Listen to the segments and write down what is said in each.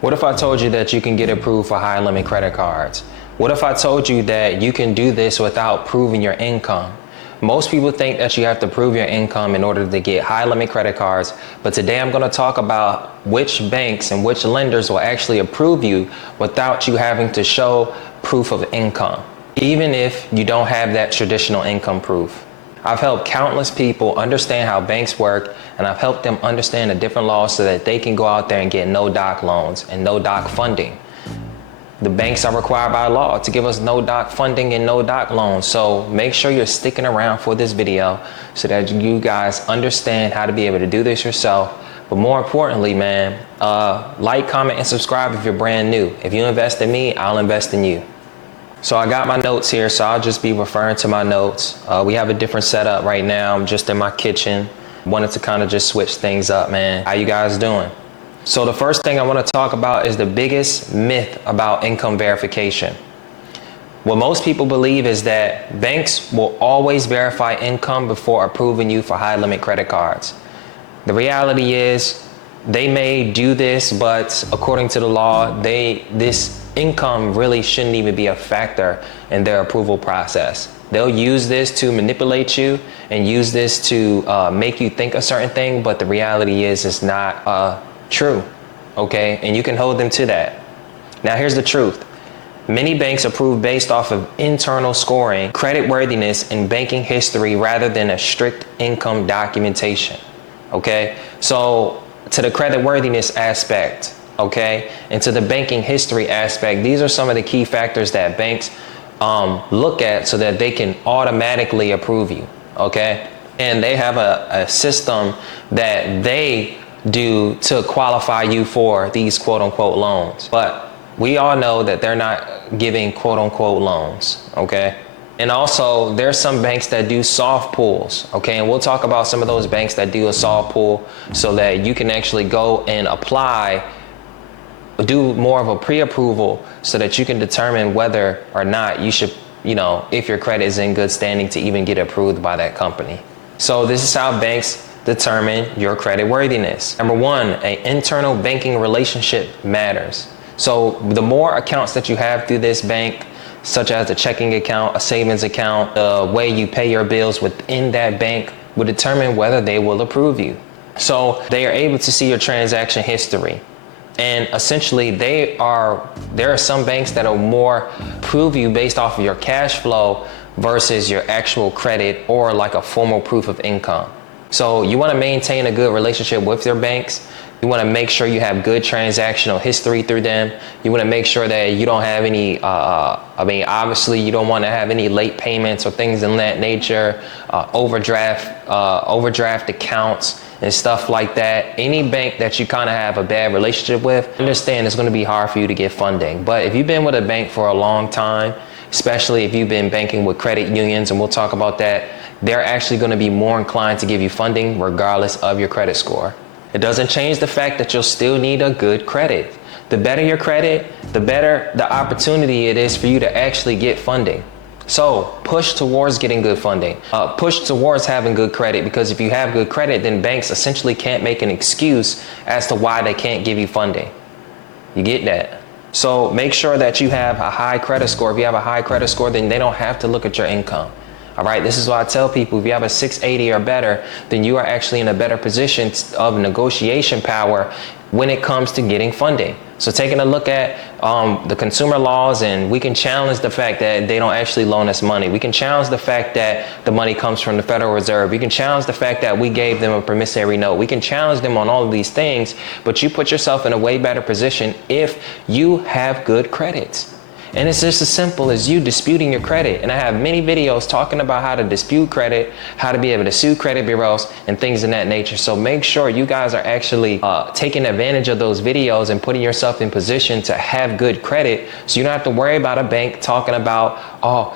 What if I told you that you can get approved for high limit credit cards? What if I told you that you can do this without proving your income? Most people think that you have to prove your income in order to get high limit credit cards, but today I'm going to talk about which banks and which lenders will actually approve you without you having to show proof of income, even if you don't have that traditional income proof. I've helped countless people understand how banks work, and I've helped them understand the different laws so that they can go out there and get no-doc loans and no-doc funding. The banks are required by law to give us no-doc funding and no-doc loans. So make sure you're sticking around for this video so that you guys understand how to be able to do this yourself. But more importantly, man, like, comment, and subscribe if you're brand new. If you invest in me, I'll invest in you. So I got my notes here, so I'll just be referring to my notes. We have a different setup right now. I'm just in my kitchen. Wanted to kind of just switch things up, man. How you guys doing? So the first thing I want to talk about is the biggest myth about income verification. What most people believe is that banks will always verify income before approving you for high limit credit cards. The reality is they may do this, but according to the law, this income really shouldn't even be a factor in their approval process. They'll use this to manipulate you and use this to make you think a certain thing, but the reality is it's not true, okay? And you can hold them to that. Now here's the truth. Many banks approve based off of internal scoring, credit worthiness, and banking history rather than a strict income documentation, okay? So to the credit worthiness aspect, okay, and to the banking history aspect, these are some of the key factors that banks look at so that they can automatically approve you, okay? And they have a system that they do to qualify you for these quote unquote loans. But we all know that they're not giving quote unquote loans, okay? And also there's some banks that do soft pulls, okay? And we'll talk about some of those banks that do a soft pull so that you can actually go and apply, do more of a pre-approval so that you can determine whether or not you should, if your credit is in good standing to even get approved by that company. So this is how banks determine your credit worthiness. Number one, an internal banking relationship matters. So the more accounts that you have through this bank, such as a checking account, a savings account, the way you pay your bills within that bank will determine whether they will approve you. So they are able to see your transaction history. And essentially there are some banks that will more approve you based off of your cash flow versus your actual credit or like a formal proof of income. So you want to maintain a good relationship with your banks. You want to make sure you have good transactional history through them. You want to make sure that you don't have any, obviously you don't want to have any late payments or things in that nature, overdraft accounts and stuff like that. Any bank that you kind of have a bad relationship with, understand it's going to be hard for you to get funding. But if you've been with a bank for a long time, especially if you've been banking with credit unions, and we'll talk about that, they're actually going to be more inclined to give you funding regardless of your credit score. It doesn't change the fact that you'll still need a good credit. The better your credit, the better the opportunity it is for you to actually get funding. So push towards getting good funding. Push towards having good credit, because if you have good credit, then banks essentially can't make an excuse as to why they can't give you funding. You get that? So make sure that you have a high credit score. If you have a high credit score, then they don't have to look at your income. All right, this is why I tell people, if you have a 680 or better, then you are actually in a better position of negotiation power when it comes to getting funding. So taking a look at the consumer laws, and we can challenge the fact that they don't actually loan us money. We can challenge the fact that the money comes from the Federal Reserve. We can challenge the fact that we gave them a promissory note. We can challenge them on all of these things, but you put yourself in a way better position if you have good credit. And it's just as simple as you disputing your credit. And I have many videos talking about how to dispute credit, how to be able to sue credit bureaus and things of that nature. So make sure you guys are actually taking advantage of those videos and putting yourself in position to have good credit, so you don't have to worry about a bank talking about, or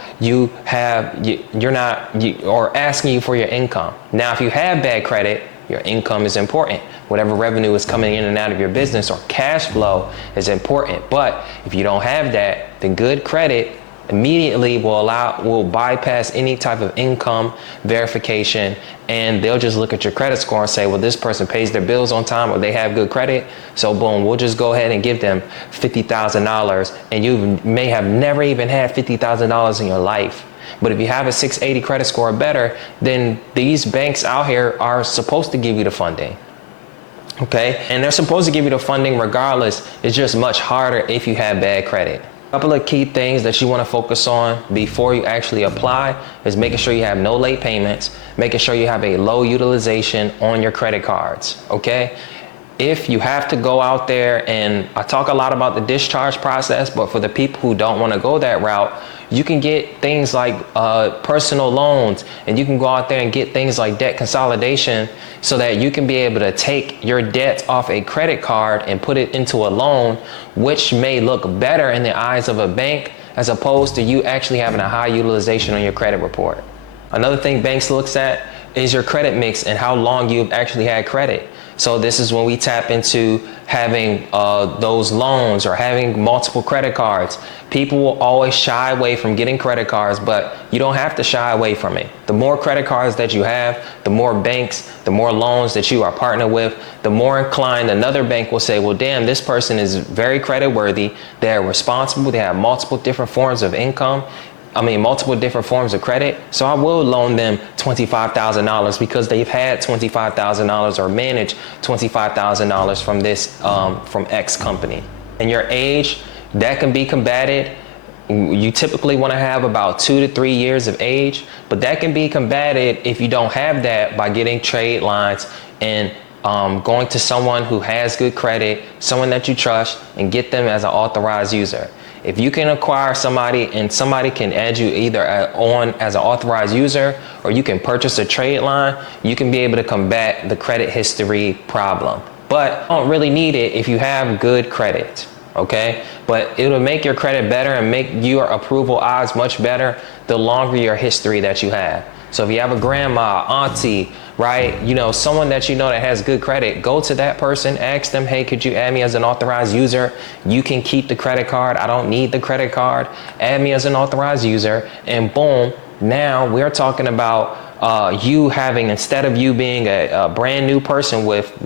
asking you for your income. Now, if you have bad credit, your income is important. Whatever revenue is coming in and out of your business or cash flow is important. But if you don't have that, then good credit immediately will bypass any type of income verification, and they'll just look at your credit score and say, well, this person pays their bills on time or they have good credit, so boom, we'll just go ahead and give them $50,000, and you may have never even had $50,000 in your life. But if you have a 680 credit score or better, then these banks out here are supposed to give you the funding. Okay, and they're supposed to give you the funding regardless. It's just much harder if you have bad credit. A couple of key things that you want to focus on before you actually apply is making sure you have no late payments, making sure you have a low utilization on your credit cards. Okay, if you have to go out there, and I talk a lot about the discharge process, but for the people who don't want to go that route, you can get things like personal loans, and you can go out there and get things like debt consolidation so that you can be able to take your debt off a credit card and put it into a loan, which may look better in the eyes of a bank as opposed to you actually having a high utilization on your credit report. Another thing banks looks at is your credit mix and how long you've actually had credit. So this is when we tap into having those loans or having multiple credit cards. People will always shy away from getting credit cards, but you don't have to shy away from it. The more credit cards that you have, the more banks, the more loans that you are partnered with, the more inclined another bank will say, well, damn, this person is very credit worthy. They're responsible. They have multiple different forms of income. Multiple different forms of credit. So I will loan them $25,000 because they've had $25,000 or managed $25,000 from this, from X company. And your age, that can be combated. You typically want to have about 2 to 3 years of age, but that can be combated if you don't have that by getting trade lines and going to someone who has good credit, someone that you trust, and get them as an authorized user. If you can acquire somebody and somebody can add you either on as an authorized user or you can purchase a trade line, you can be able to combat the credit history problem. But you don't really need it if you have good credit, okay? But it'll make your credit better and make your approval odds much better the longer your history that you have. So if you have a grandma, auntie, right, someone that that has good credit, go to that person, ask them, hey, could you add me as an authorized user? You can keep the credit card. I don't need the credit card. Add me as an authorized user, and boom, now we're talking about you having, instead of you being a brand new person with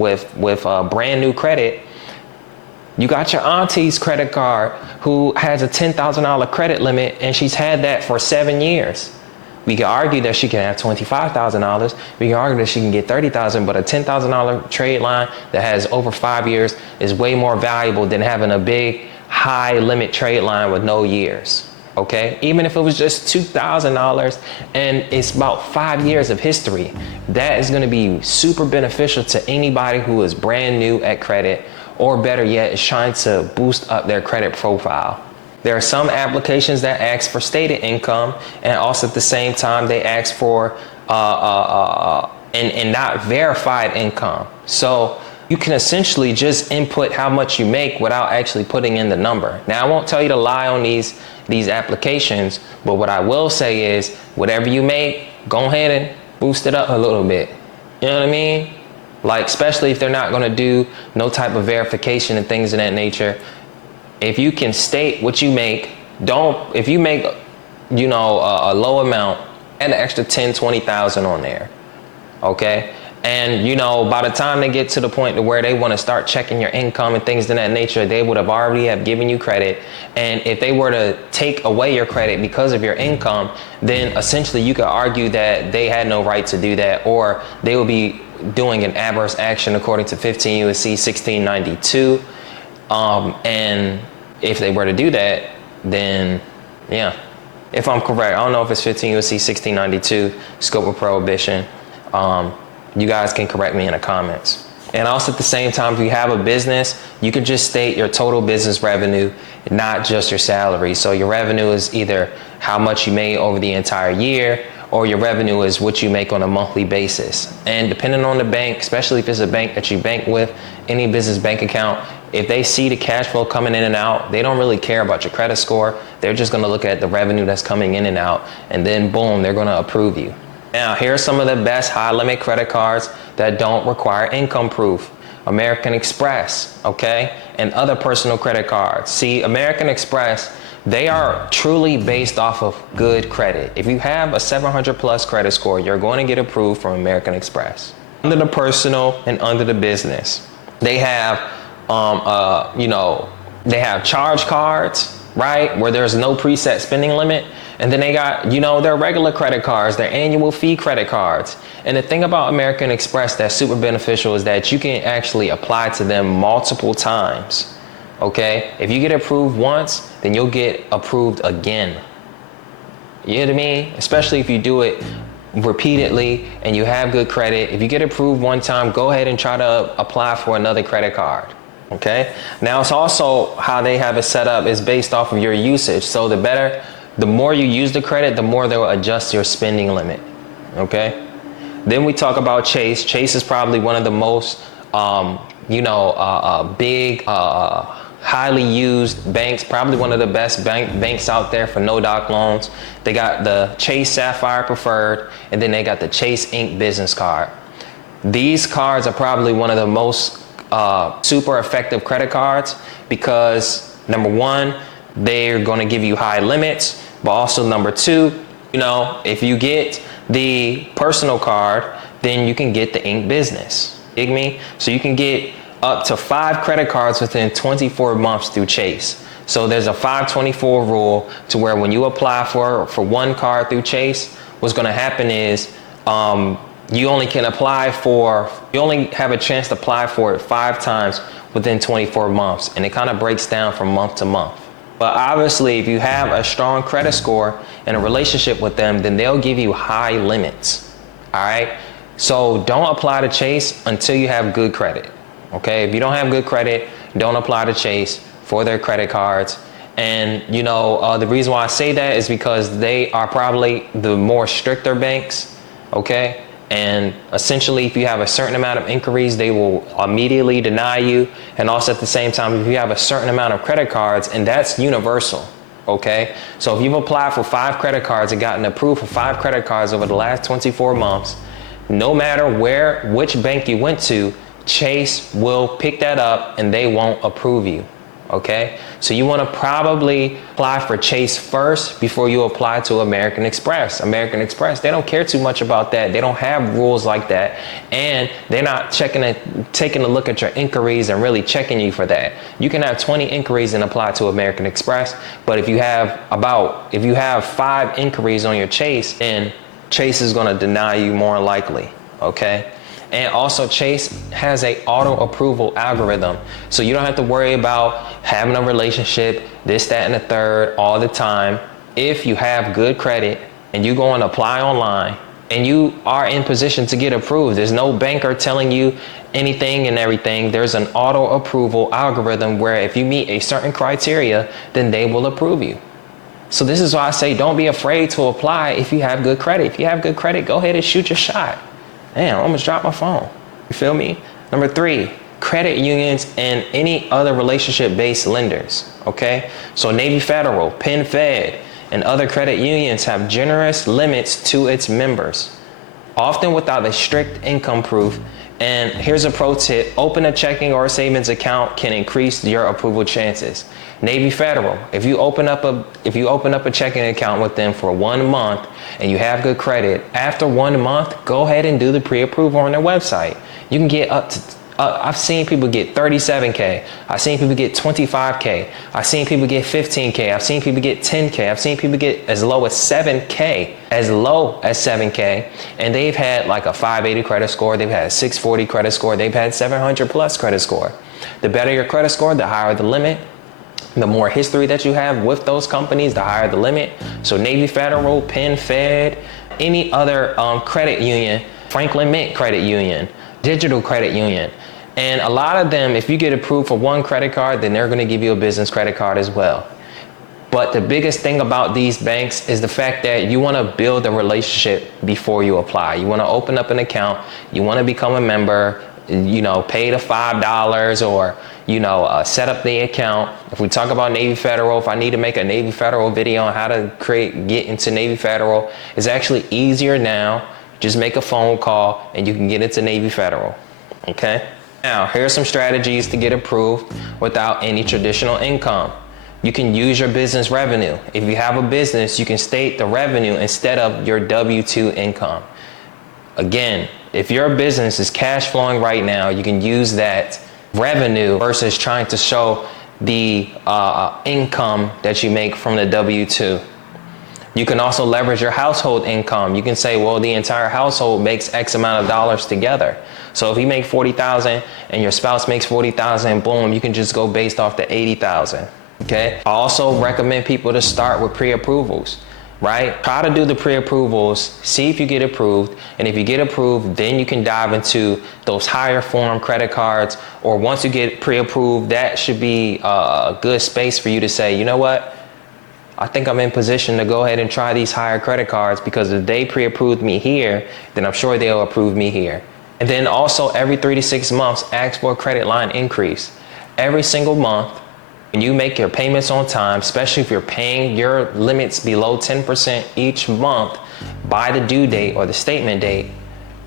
brand new credit, you got your auntie's credit card who has a $10,000 credit limit, and she's had that for 7 years. We can argue that she can have $25,000. We can argue that she can get $30,000, but a $10,000 trade line that has over 5 years is way more valuable than having a big high limit trade line with no years. Okay, even if it was just $2,000 and it's about 5 years of history, that is going to be super beneficial to anybody who is brand new at credit, or better yet, is trying to boost up their credit profile. There are some applications that ask for stated income, and also at the same time they ask for and not verified income. So you can essentially just input how much you make without actually putting in the number. Now, I won't tell you to lie on these applications, but what I will say is whatever you make, go ahead and boost it up a little bit. You know what I mean? Like, especially if they're not going to do no type of verification and things of that nature. If you can state what you make, if you make, a low amount, add an extra 10, 20,000 on there. Okay. And, by the time they get to the point to where they want to start checking your income and things of that nature, they would have already have given you credit. And if they were to take away your credit because of your income, then essentially you could argue that they had no right to do that, or they would be doing an adverse action according to 15 USC 1692. And if they were to do that, then yeah, if I'm correct, I don't know if it's 15 USC 1692 scope of prohibition. You guys can correct me in the comments. And also at the same time, if you have a business, you could just state your total business revenue, not just your salary. So your revenue is either how much you made over the entire year, or your revenue is what you make on a monthly basis. And depending on the bank, especially if it's a bank that you bank with, any business bank account, if they see the cash flow coming in and out, they don't really care about your credit score. They're just gonna look at the revenue that's coming in and out, and then boom, they're gonna approve you. Now, here are some of the best high limit credit cards that don't require income proof. American Express, okay, and other personal credit cards. See, American Express, they are truly based off of good credit. If you have a 700 plus credit score, you're going to get approved from American Express. Under the personal and under the business, they have, they have charge cards, right, where there's no preset spending limit. And then they got, their regular credit cards, their annual fee credit cards. And the thing about American Express that's super beneficial is that you can actually apply to them multiple times, okay? If you get approved once, then you'll get approved again. You know what I mean? Especially if you do it repeatedly and you have good credit. If you get approved one time, go ahead and try to apply for another credit card. Okay. Now it's also how they have it set up is based off of your usage. So the more you use the credit, the more they'll adjust your spending limit. Okay. Then we talk about Chase. Chase is probably one of the most, big, highly used banks, probably one of the best banks out there for no-doc loans. They got the Chase Sapphire Preferred, and then they got the Chase Ink Business Card. These cards are probably one of the most super effective credit cards because number one, they're going to give you high limits, but also number two, if you get the personal card, then you can get the Ink Business. Dig me? So you can get up to 5 credit cards within 24 months through Chase. So there's a 524 rule to where when you apply for one card through Chase, what's going to happen is you only have a chance to apply for it 5 times within 24 months. And it kind of breaks down from month to month. But obviously, if you have a strong credit score and a relationship with them, then they'll give you high limits. All right. So don't apply to Chase until you have good credit. Okay. If you don't have good credit, don't apply to Chase for their credit cards. And, the reason why I say that is because they are probably the more stricter banks. Okay. And essentially, if you have a certain amount of inquiries, they will immediately deny you. And also at the same time, if you have a certain amount of credit cards, and that's universal, okay? So if you've applied for 5 credit cards and gotten approved for 5 credit cards over the last 24 months, no matter which bank you went to, Chase will pick that up and they won't approve you. Okay, so you want to probably apply for Chase first before you apply to American Express. American Express, they don't care too much about that. They don't have rules like that, and they're not taking a look at your inquiries and really checking you for that. You can have 20 inquiries and apply to American Express, but if you have 5 inquiries on your Chase, then Chase is going to deny you more likely. Okay. And also Chase has a auto approval algorithm. So you don't have to worry about having a relationship, this, that, and the third all the time. If you have good credit and you go and apply online and you are in position to get approved, there's no banker telling you anything and everything. There's an auto approval algorithm where if you meet a certain criteria, then they will approve you. So this is why I say don't be afraid to apply if you have good credit. If you have good credit, go ahead and shoot your shot. Damn, I almost dropped my phone. You feel me? Number 3, credit unions and any other relationship-based lenders, okay? So Navy Federal, Penn Fed, and other credit unions have generous limits to its members, often without a strict income proof. And here's a pro tip: open a checking or a savings account can increase your approval chances. Navy Federal, if you open up a checking account with them for 1 month and you have good credit, after 1 month, go ahead and do the pre-approval on their website. You can get up to, I've seen people get 37K. I've seen people get 25K. I've seen people get 15K. I've seen people get 10K. I've seen people get as low as 7K, and they've had like a 580 credit score. They've had a 640 credit score. They've had 700 plus credit score. The better your credit score, the higher the limit. The more history that you have with those companies, the higher the limit. So Navy Federal, Penn Fed, any other credit union, Franklin Mint Credit Union, Digital Credit Union. And a lot of them, if you get approved for one credit card, then they're going to give you a business credit card as well. But the biggest thing about these banks is the fact that you want to build a relationship before you apply. You want to open up an account. You want to become a member, pay the $5 or, set up the account. If we talk about Navy Federal, if I need to make a Navy Federal video on how to get into Navy Federal, it's actually easier now. Just make a phone call and you can get into Navy Federal. Okay. Now, here's some strategies to get approved without any traditional income. You can use your business revenue. If you have a business, you can state the revenue instead of your W-2 income. Again, if your business is cash flowing right now, you can use that revenue versus trying to show the income that you make from the W-2. You can also leverage your household income. You can say, well, the entire household makes X amount of dollars together. So if you make 40,000 and your spouse makes 40,000, boom, you can just go based off the 80,000. Okay. I also recommend people to start with pre-approvals, right? Try to do the pre-approvals, see if you get approved. And if you get approved, then you can dive into those higher form credit cards. Or once you get pre-approved, that should be a good space for you to say, you know what? I think I'm in position to go ahead and try these higher credit cards, because if they pre-approved me here, then I'm sure they'll approve me here. And then also every 3 to 6 months, ask for a credit line increase. Every single month, when you make your payments on time, especially if you're paying your limits below 10% each month by the due date or the statement date,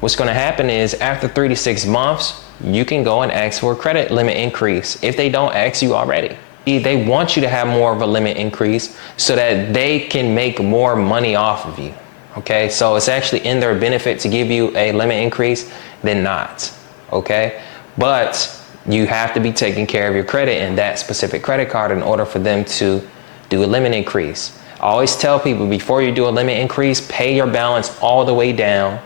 what's going to happen is after 3 to 6 months, you can go and ask for a credit limit increase if they don't ask you already. They want you to have more of a limit increase so that they can make more money off of you. Okay, so it's actually in their benefit to give you a limit increase than not. Okay, but you have to be taking care of your credit in that specific credit card in order for them to do a limit increase. I always tell people, before you do a limit increase, pay your balance all the way down,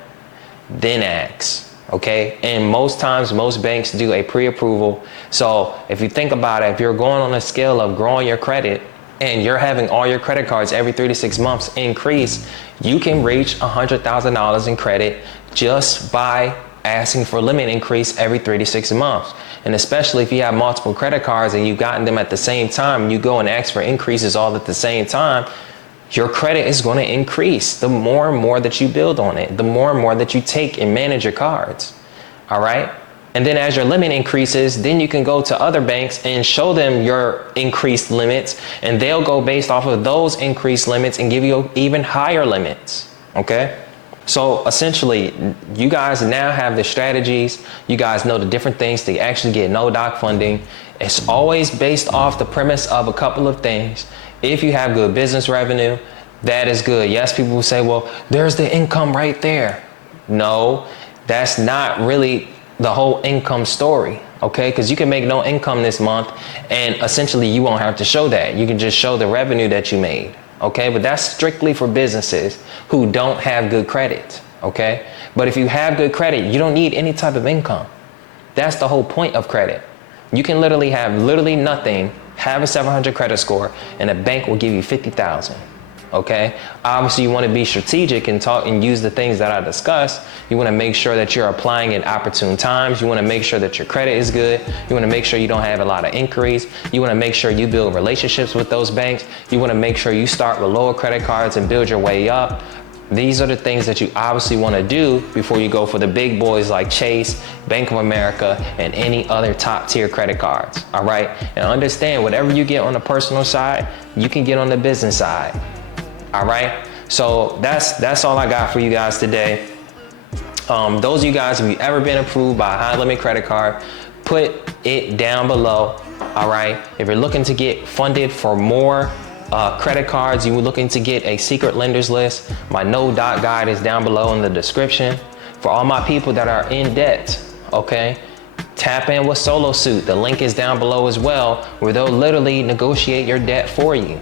then ask. Okay, and most times, most banks do a pre-approval. So if you think about it, if you're going on a scale of growing your credit and you're having all your credit cards every 3 to 6 months increase, you can reach $100,000 in credit just by asking for a limit increase every 3 to 6 months. And especially if you have multiple credit cards and you've gotten them at the same time, and you go and ask for increases all at the same time, your credit is going to increase the more and more that you build on it, the more and more that you take and manage your cards. All right. And then as your limit increases, then you can go to other banks and show them your increased limits, and they'll go based off of those increased limits and give you even higher limits. Okay. So essentially, you guys now have the strategies. You guys know the different things to actually get no doc funding. It's always based off the premise of a couple of things. If you have good business revenue, that is good. Yes, people will say, well, there's the income right there. No, that's not really the whole income story. Okay, because you can make no income this month and essentially you won't have to show that. You can just show the revenue that you made. Okay, but that's strictly for businesses who don't have good credit. Okay, but if you have good credit, you don't need any type of income. That's the whole point of credit. You can literally have nothing, have a 700 credit score, and a bank will give you 50,000. Okay, obviously you want to be strategic and talk and use the things that I discussed. You want to make sure that you're applying at opportune times. You want to make sure that your credit is good. You want to make sure you don't have a lot of inquiries. You want to make sure you build relationships with those banks. You want to make sure you start with lower credit cards and build your way up. These are the things that you obviously want to do before you go for the big boys like Chase, Bank of America, and any other top tier credit cards. All right, and understand, whatever you get on the personal side, you can get on the business side. All right, so that's all I got for you guys today. Those of you guys, if you've ever been approved by a high limit credit card, put it down below. All right, if you're looking to get funded for more credit cards, you're looking to get a secret lenders list, my no doc guide is down below in the description. For all my people that are in debt, okay, tap in with Solo Suit. The link is down below as well, where they'll literally negotiate your debt for you.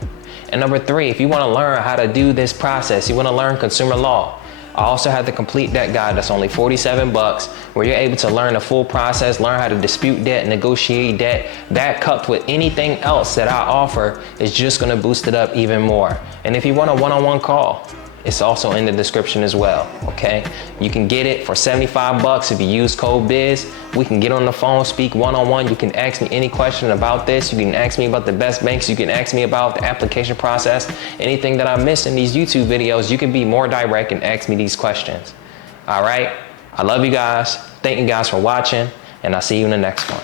And number 3, if you want to learn how to do this process, you want to learn consumer law, I also have the complete debt guide that's only $47, where you're able to learn the full process, learn how to dispute debt, negotiate debt. That coupled with anything else that I offer is just going to boost it up even more. And if you want a one-on-one call, it's also in the description as well. Okay, you can get it for $75 if you use code BIZ. We can get on the phone, speak one-on-one. You can ask me any question about this. You can ask me about the best banks. You can ask me about the application process. Anything that I miss in these YouTube videos, you can be more direct and ask me these questions. All right, I love you guys. Thank you guys for watching, and I'll see you in the next one.